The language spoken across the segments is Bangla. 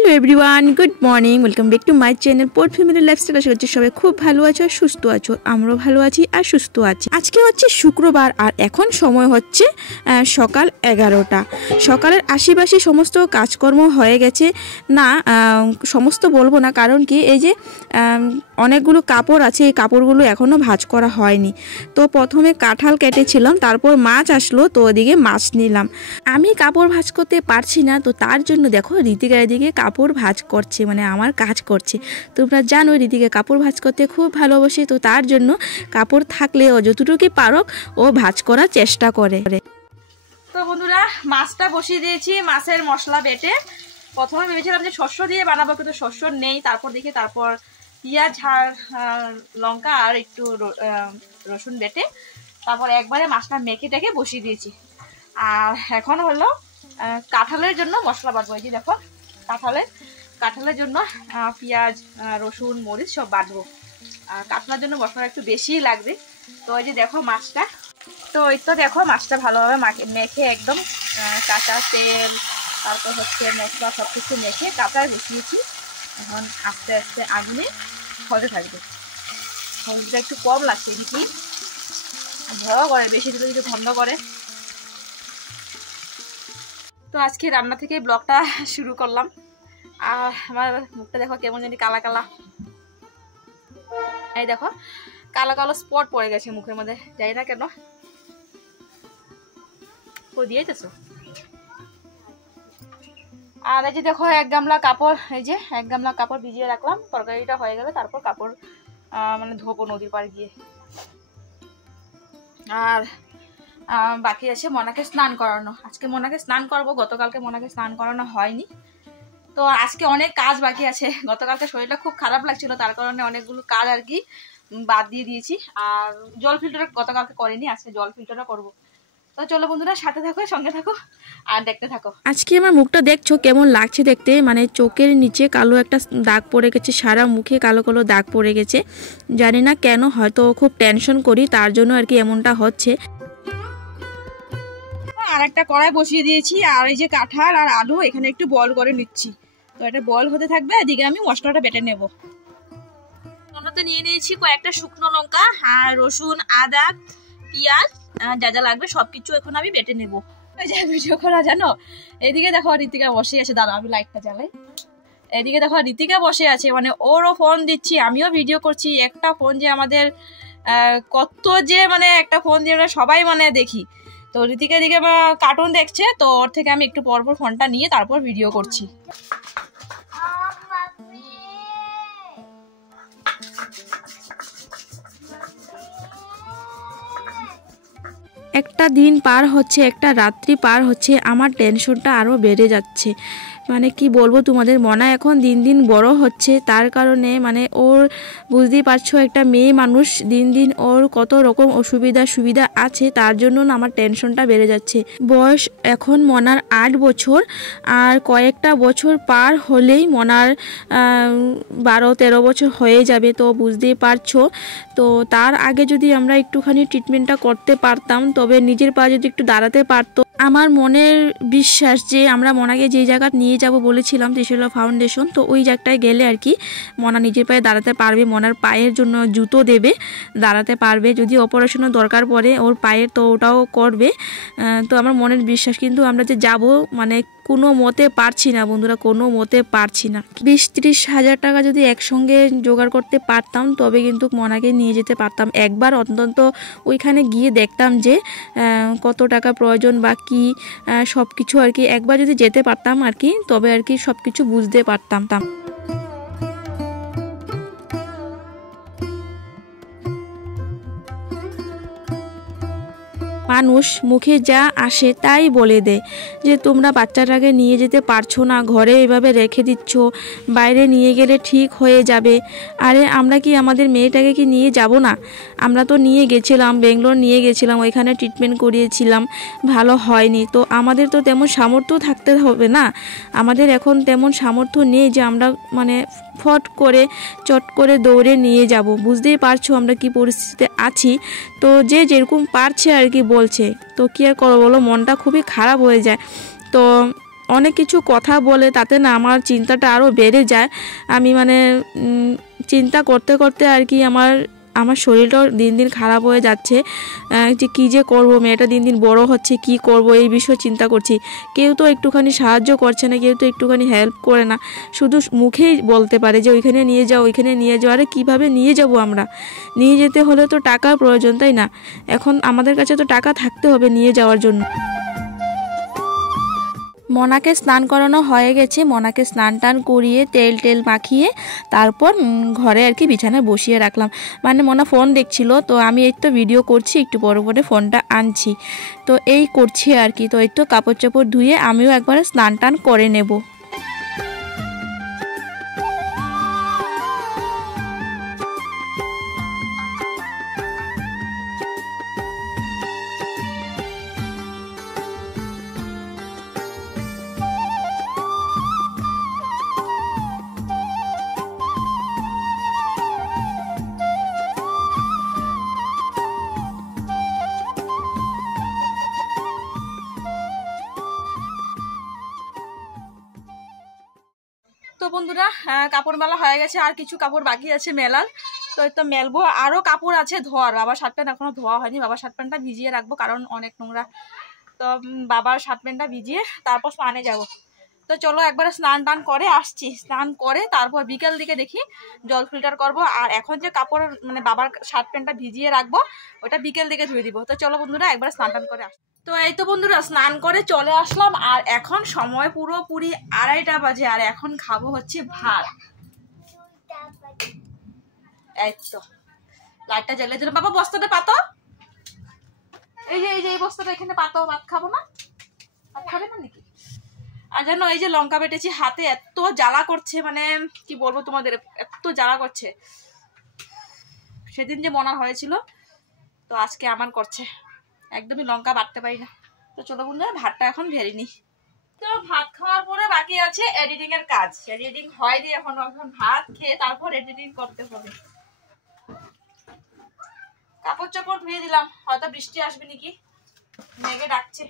Hello everyone, good morning, welcome back to my channel port family lifestyle. আশা করছি সবাই খুব ভালো আছো আর সুস্থ আছো। আমরাও ভালো আছি আর সুস্থ আছি। আজকে হচ্ছে শুক্রবার আর এখন সময় হচ্ছে সকাল 11টা। সকালের আশেপাশে সমস্ত কাজকর্ম হয়ে গেছে, না সমস্ত বলবো না, কারণ কি এই যে অনেকগুলো কাপড় আছে, এই কাপড়গুলো এখনও ভাঁজ করা হয়নি। তো প্রথমে কাঁঠাল কেটেছিলাম, তারপর মাছ আসলো, তো ওদিকে মাছ নিলাম। আমি কাপড় ভাঁজ করতে পারছি না, তো তার জন্য দেখো ঋতিকা এদিকে কাপড় ভাঁজ করছে, মানে আমার কাজ করছে। তোমরা জানো ঋতিকা কাপড় ভাঁজ করতে খুব ভালোবাসে, তো তার জন্য কাপড় থাকলে ও যতটুকু পারক ও ভাঁজ করার চেষ্টা করে। তো বন্ধুরা, মাছটা বসিয়ে দিয়েছি, মাছের মশলা বেটে। প্রথমে ভেবেছিলাম যে শস্য দিয়ে বানাবো, কিন্তু শস্য নেই। তারপর পেঁয়াজ আর লঙ্কা আর একটু রসুন বেটে তারপর একবারে মাছটা মেখে টেকে বসিয়ে দিয়েছি। আর এখন হলো কাঁঠালের জন্য মশলা বাটবো। এই যে দেখো কাঁঠালের জন্য পেঁয়াজ, রসুন, মরিচ সব বাটবো। আর কাঁঠালের জন্য মশলা একটু বেশিই লাগবে। তো এই যে দেখো মাছটা, তো ওই তো দেখো মাছটা ভালোভাবে মেখে একদম কাঁচা তেল, তারপর হচ্ছে মশলা সব কিছু মেখে কাঁচায় বসিয়েছি। এখন আস্তে আস্তে আগুনে হতে থাকবে। হলুদটা একটু কম লাগছে, এদিকে ভয় করে, বেশি দিলে একটু গন্ধ করে। তো আজকে রান্না থেকে ব্লগটা শুরু করলাম। আর আমার মুখটা দেখো কেমন জানি কালা কালা, এই দেখো কালো কালো স্পট পড়ে গেছে মুখের মধ্যে, যাই না কেন। ও দিয়েছো। আর এই যে দেখো এক গামলা কাপড় ভিজিয়ে রাখলাম। তরকারিটা হয়ে গেলে তারপর কাপড় মানে ধোবো নদীর পাড়ে গিয়ে। আর বাকি আছে মনাকে স্নান করানো। আজকে মনাকে স্নান করবো, গতকালকে মনাকে স্নান করানো হয়নি। তো আজকে অনেক কাজ বাকি আছে। গতকালকে শরীরটা খুব খারাপ লাগছিল, তার কারণে অনেকগুলো কাজ আর কি বাদ দিয়ে দিয়েছি। আর জল ফিল্টার গতকালকে করিনি, আজকে জল ফিল্টারটা করবো। তো চলো বন্ধুরা, সাথে থাকো, সঙ্গে থাকো আর দেখতে থাকো। আজকে আমার মুখটা দেখছো কেমন লাগছে দেখতে, মানে চোখের নিচে কালো একটা দাগ পড়ে গেছে, সারা মুখে কালো কালো দাগ পড়ে গেছে। জানি না কেন, হয়তো খুব টেনশন করি তার জন্য আর কি এমনটা হচ্ছে। আর একটা কড়াই বসিয়ে দিয়েছি, আর এই যে কাঁঠাল আর আলু এখানে একটু বয়েল করে নিচ্ছি। তো এটা বয়েল হতে থাকবে, এদিকে আমি মশলাটা বেটে নেব। মশলাতে নিয়ে নিয়েছি কয়েকটা শুকনো লঙ্কা আর রসুন, আদা, পেঁয়াজ, যা যা লাগবে সবকিছু এখন আমি বেটে নেব। ভিডিও করা জানো, এদিকে দেখো ঋতিকা বসে আছে। দাঁড়া আমি লাইটটা জ্বালাই। এদিকে দেখো ঋতিকা বসে আছে, মানে ওরও ফোন দিচ্ছি, আমিও ভিডিও করছি। একটা ফোন যে আমাদের কত যে, মানে একটা ফোন দিয়ে সবাই মানে দেখি। তো ঋতিকা দিকে কার্টুন দেখছে, তো ওর থেকে আমি একটু পরপর ফোনটা নিয়ে তারপর ভিডিও করছি। একটা দিন পার হচ্ছে, একটা রাত্রি পার হচ্ছে, আমার টেনশনটা আরও বেড়ে যাচ্ছে। মানে কি বলবো তোমাদের, মনা এখন দিন দিন বড় হচ্ছে, তার কারণে মানে ওর বুঝতেই পারছো একটা মেয়ে মানুষ, দিন দিন ওর কত রকম সুবিধা আছে, তার জন্য না আমার টেনশনটা বেড়ে যাচ্ছে। বয়স এখন মনার 8 বছর, আর কয়েকটা বছর পার হলেই মনার 12-13 বছর হয়ে যাবে। তো বুঝতেই পারছো, তো তার আগে যদি আমরা একটুখানি ট্রিটমেন্টটা করতে পারতাম, তবে নিজের পা যদি একটু দাঁড়াতে পারতো। আমার মনের বিশ্বাস যে আমরা মনাকে যে জায়গা নিয়ে যাব বলেছিলাম, ত্রিশূলা ফাউন্ডেশন, তো ওই জায়গাটায় গেলে আর কি মনা নিজের পায়ে দাঁড়াতে পারবে। মনার পায়ের জন্য জুতো দেবে, দাঁড়াতে পারবে। যদি অপারেশনের দরকার পড়ে ওর পায়ের, তো ওটাও করবে। তো আমার মনের বিশ্বাস, কিন্তু আমরা যে যাব মানে কোনো মতে পারছি না বন্ধুরা, কোনো মতে পারছি না। 20-30 হাজার টাকা যদি একসঙ্গে জোগাড় করতে পারতাম, তবে কিন্তু মনাকে নিয়ে যেতে পারতাম। একবার অন্তত ওইখানে গিয়ে দেখতাম যে কত টাকা প্রয়োজন বা কি সব কিছু আর কি। একবার যদি যেতে পারতাম আর কি, তবে আর কি সব কিছু বুঝতে পারতাম। মানুষ মুখে যা আসে তাই বলে দেয় যে তোমরা বাচ্চাটাকে নিয়ে যেতে পারছো না, ঘরে এভাবে রেখে দিচ্ছ, বাইরে নিয়ে গেলে ঠিক হয়ে যাবে। আরে আমরা কি আমাদের মেয়েটাকে কি নিয়ে যাব না? আমরা তো নিয়ে গেছিলাম, ব্যাঙ্গালোর নিয়ে গেছিলাম, ওইখানে ট্রিটমেন্ট করিয়েছিলাম, ভালো হয়নি। তো আমাদের তো তেমন সামর্থ্য থাকতে হবে না, আমাদের এখন তেমন সামর্থ্য নেই যে আমরা মানে চট করে দৌড়ে নিয়ে যাব। বুঝতেই পারছো আমরা কি পরিস্থিতিতে আছি। তো যে যেরকম পারছে আর কি বলছে, তো কি আর করবো বলো, মনটা খুবই খারাপ হয়ে যায়। তো অনেক কিছু কথা বলে, তাতে না আমার চিন্তাটা আরও বেড়ে যায়। আমি মানে চিন্তা করতে করতে আর কি আমার শরীরটাও দিন দিন খারাপ হয়ে যাচ্ছে, যে কী যে করবো, মেয়েটা দিন দিন বড় হচ্ছে, কি করব এই বিষয়ে চিন্তা করছি। কেউ তো একটুখানি সাহায্য করছে না, কেউ তো একটুখানি হেল্প করে না, শুধু মুখেই বলতে পারে যে ওইখানে নিয়ে যাও, ওইখানে নিয়ে যাও। আরে কীভাবে নিয়ে যাব আমরা? নিয়ে যেতে হলে তো টাকার প্রয়োজন, তাই না? এখন আমাদের কাছে তো টাকা থাকতে হবে নিয়ে যাওয়ার জন্য। মনাকে স্নান করানো হয়ে গেছে। মনাকে স্নান টান করিয়ে তেল মাখিয়ে তারপর ঘরে আর কি বিছানায় বসিয়ে রাখলাম। মানে মনা ফোন দেখছিল, তো আমি এই তো ভিডিও করছি, একটু পরে ফোনটা আনছি, তো এই করছি আর কি। তো এই তো কাপড় চাপড় ধুয়ে আমিও একবারে স্নান টান করে নেব। তো বন্ধুরা, কাপড় মেলা হয়ে গেছে, আর কিছু কাপড় বাকি আছে মেলার। তো এই তো মেলবো, আরও কাপড় আছে ধোয়ার। বাবার শার্ট প্যান্ট এখনো ধোয়া হয়নি, বাবার শার্ট প্যান্টটা ভিজিয়ে রাখবো কারণ অনেক নোংরা। তো বাবার শার্ট প্যান্টটা ভিজিয়ে তারপর স্নানে যাব। তো চলো একবারে স্নান টান করে আসছি। স্নান করে তারপর বিকেল দিকে দেখি জল ফিল্টার করব। আর এখন যে কাপড় মানে বাবার শার্ট প্যান্টটা ভিজিয়ে রাখবো, ওটা বিকেল দিকে ধুয়ে দিব। তো চলো বন্ধুরা একবারে স্নান টান করে আসছি। তো এই তো বন্ধুরা স্নান করে চলে আসলাম, আর এখন সময় পুরোপুরি 2:30 বাজে। আর এখন খাবো হচ্ছে ভাত। এই তো লাইটটা জ্বালিয়ে দিলাম। বাবা বস্তাটা পাতো, এই যে এই বস্তাটা এখানে পাতো। ভাত খাবো না? ভাত খাবে না নাকি? আর জানো এই যে লঙ্কা বেটেছি, হাতে এত জ্বালা করছে, মানে কি বলবো তোমাদের, এত জ্বালা করছে। সেদিন যে মনা হয়েছিল, তো আজকে আমার করছে। একদমই লঙ্কা বাটতে পারি না। তো চলো বন্ধুরা ভাতটা এখন ভেড়ে নি। তো ভাত খাওয়ার পরে বাকি আছে এডিটিং এর কাজ। এডিটিং হয়নি এখন ভাত খেয়ে তারপর এডিটিং করতে হবে। কাপড় চাপড় ধুয়ে দিলাম, হয়তো বৃষ্টি আসবে নাকি, মেঘে ডাকছে।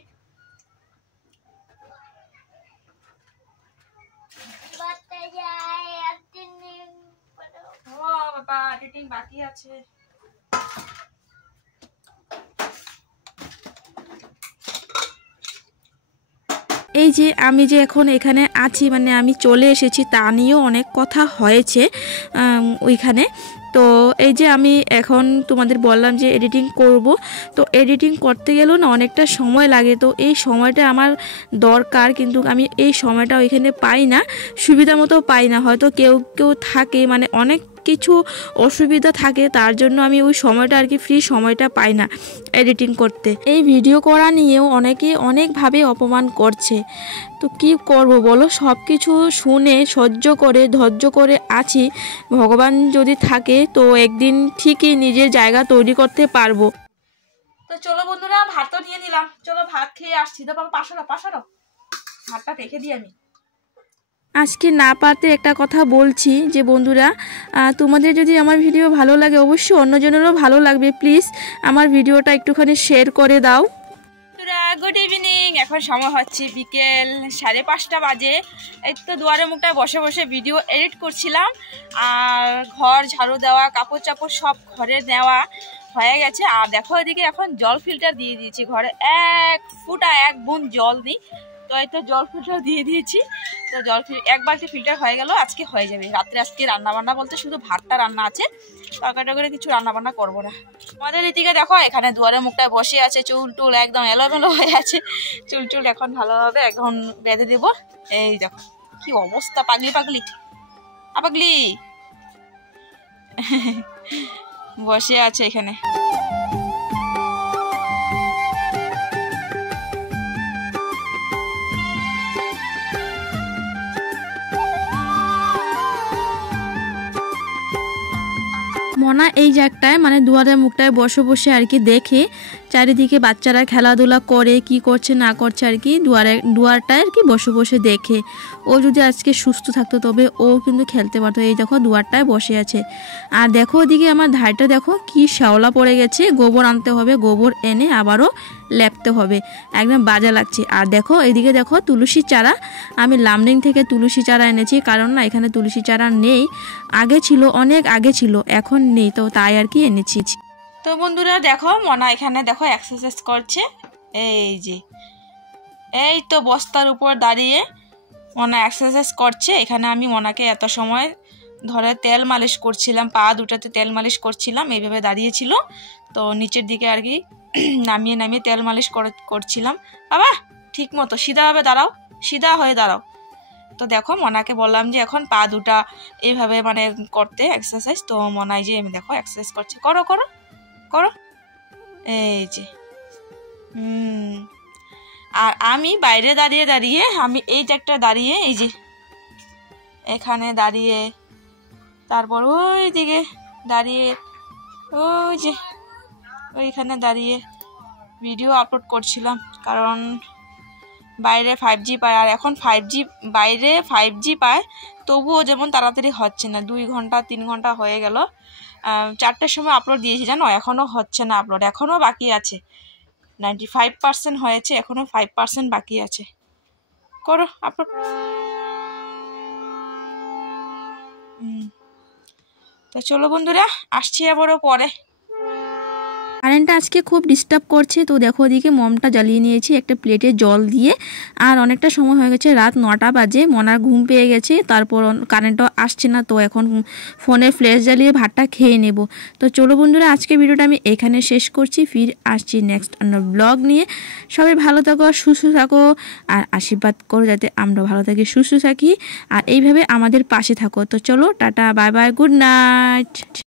ও বাবা এডিটিং বাকি আছে। এই যে আমি যে এখন এখানে আছি, মানে আমি চলে এসেছি, তা নিয়েও অনেক কথা হয়েছে ওইখানে। তো এই যে আমি এখন তোমাদের বললাম যে এডিটিং করব, তো এডিটিং করতে গেলেও না অনেকটা সময় লাগে। তো এই সময়টা আমার দরকার, কিন্তু আমি এই সময়টা ওইখানে পাই না, সুবিধা মতো পাই না। হয়তো কেউ থাকে, মানে অনেক কিছু অসুবিধা থাকে, তার জন্য আমি ওই সময়টা আর কি ফ্রি সময়টা পাই না এডিটিং করতে। এই ভিডিও করা নিয়েও অনেকে অনেকভাবে অপমান করছে। তো কি করব বলো, সব কিছু শুনে সহ্য করে ধৈর্য করে আছি। ভগবান যদি থাকে তো একদিন ঠিকই নিজের জায়গা তৈরি করতে পারবো। তো চলো বন্ধুরা ভাত তো নিয়ে নিলাম, চলো ভাত খেয়ে আসছি। তো বাবা পাশানো ভাতটা রেখে দিই আমি। আজকে না পারতে একটা কথা বলছি যে বন্ধুরা, তোমাদের যদি আমার ভিডিও ভালো লাগে অবশ্যই অন্যজনেরও ভালো লাগবে। প্লিজ আমার ভিডিওটা একটুখানি শেয়ার করে দাও। Good evening. এখন সময় হচ্ছে বিকেল 5:30 বাজে। এই তো দুয়ারে মুখটায় বসে বসে ভিডিও এডিট করছিলাম, আর ঘর ঝাড়ু দেওয়া, কাপড় চাপড় সব ঘরে নেওয়া হয়ে গেছে। আর দেখো এদিকে এখন জল ফিল্টার দিয়ে দিয়েছি ঘরে, 1 বুঁদ জল দিই। তো এই তো জল ফিল্টার দিয়ে দিয়েছি। তো এক বালতি ফিল্টার হয়ে গেল, আজকে হয়ে যাবে। রাত্রে আজকে রান্না বান্না বলতে শুধু ভাতটা রান্না আছে, তরকারি কিছু রান্না বান্না করবো না। আমাদের এদিকে দেখো এখানে দুয়ারের মুখটায় বসে আছে, চুল টুল একদম এলোমেলো হয়ে আছে। চুল এখন ভালোভাবে এখন বেঁধে দেবো। এই দেখো কি অবস্থা, পাগলি বসে আছে এখানে। মনা এই জায়গাটায় মানে দুয়ারের মুখটায় বসে বসে আর কি দেখে চারিদিকে বাচ্চারা খেলাধুলা করে কি করছে না করছে আর কি দুয়ারটায় আর কি বসে বসে দেখে। ও যদি আজকে সুস্থ থাকতো তবে ও কিন্তু খেলতে পারতো। এই দেখো দুয়ারটায় বসে আছে। আর দেখো ওদিকে আমার ধারটা দেখো কি শ্যাওলা পড়ে গেছে, গোবর আনতে হবে, গোবর এনে আবারও লেপতে হবে, একদম বাজে লাগছে। আর দেখো এদিকে দেখো তুলসী চারা, আমি লামডিং থেকে তুলসী চারা এনেছি, কারণ না এখানে তুলসী চারা নেই, আগে ছিল, অনেক আগে ছিল, এখন নেই, তো তাই আর কি এনেছি। তো বন্ধুরা দেখো মনা এখানে দেখো এক্সারসাইজ করছে, এই তো বস্তার উপর দাঁড়িয়ে মনা এক্সারসাইজ করছে। এখানে আমি মনাকে এত সময় ধরে তেল মালিশ করছিলাম, পা দুটাতে তেল মালিশ করছিলাম, এইভাবে দাঁড়িয়েছিল, তো নিচের দিকে আর কি নামিয়ে নামিয়ে তেল মালিশ করছিলাম। বাবা ঠিক মতো সিধাভাবে দাঁড়াও, সিধা হয়ে দাঁড়াও। তো দেখো মনাকে বললাম যে এখন পা দুটা এইভাবে মানে করতে এক্সারসাইজ, তো মনায় যে আমি দেখো এক্সারসাইজ করছে, করো করো করো, এই যে আর আমি বাইরে দাঁড়িয়ে দাঁড়িয়ে, আমি এই যে একটা দাঁড়িয়ে, এই যে এখানে দাঁড়িয়ে, তারপর ওই দিকে দাঁড়িয়ে, ওই যে ওইখানে দাঁড়িয়ে ভিডিও আপলোড করছিলাম, কারণ বাইরে 5G পায়, আর এখন 5G বাইরে 5G পায়, তবুও যেমন তাড়াতাড়ি হচ্ছে না, 2 ঘন্টা 3 ঘন্টা হয়ে গেল, 4টার সময় আপলোড দিয়েছি জানো, এখনও হচ্ছে না আপলোড, এখনও বাকি আছে, 95% হয়েছে, এখনও 5% বাকি আছে, করো আপলোড। তো চলো বন্ধুরা, আসছি আবারও পরে। কারেন্টটা আজকে খুব ডিস্টার্ব করছে, তো দেখো ওদিকে মমটা জ্বালিয়ে নিয়েছি একটা প্লেটে জল দিয়ে, আর অনেকটা সময় হয়ে গেছে, রাত 9টা বাজে, মনার ঘুম পেয়ে গেছে, তারপর কারেন্টও আসছে না, তো এখন ফোনে ফ্ল্যাশ জ্বালিয়ে ভাতটা খেয়ে নেব। তো চলো বন্ধুরা, আজকে ভিডিওটা আমি এখানে শেষ করছি, ফির আসছি নেক্সট অন্য ব্লগ নিয়ে। সবাই ভালো থাকো, সুস্থ থাকো, আর আশীর্বাদ করো যাতে আমরা ভালো থাকি, সুস্থ থাকি, আর এইভাবে আমাদের পাশে থাকো। তো চলো tata, bye bye, good night.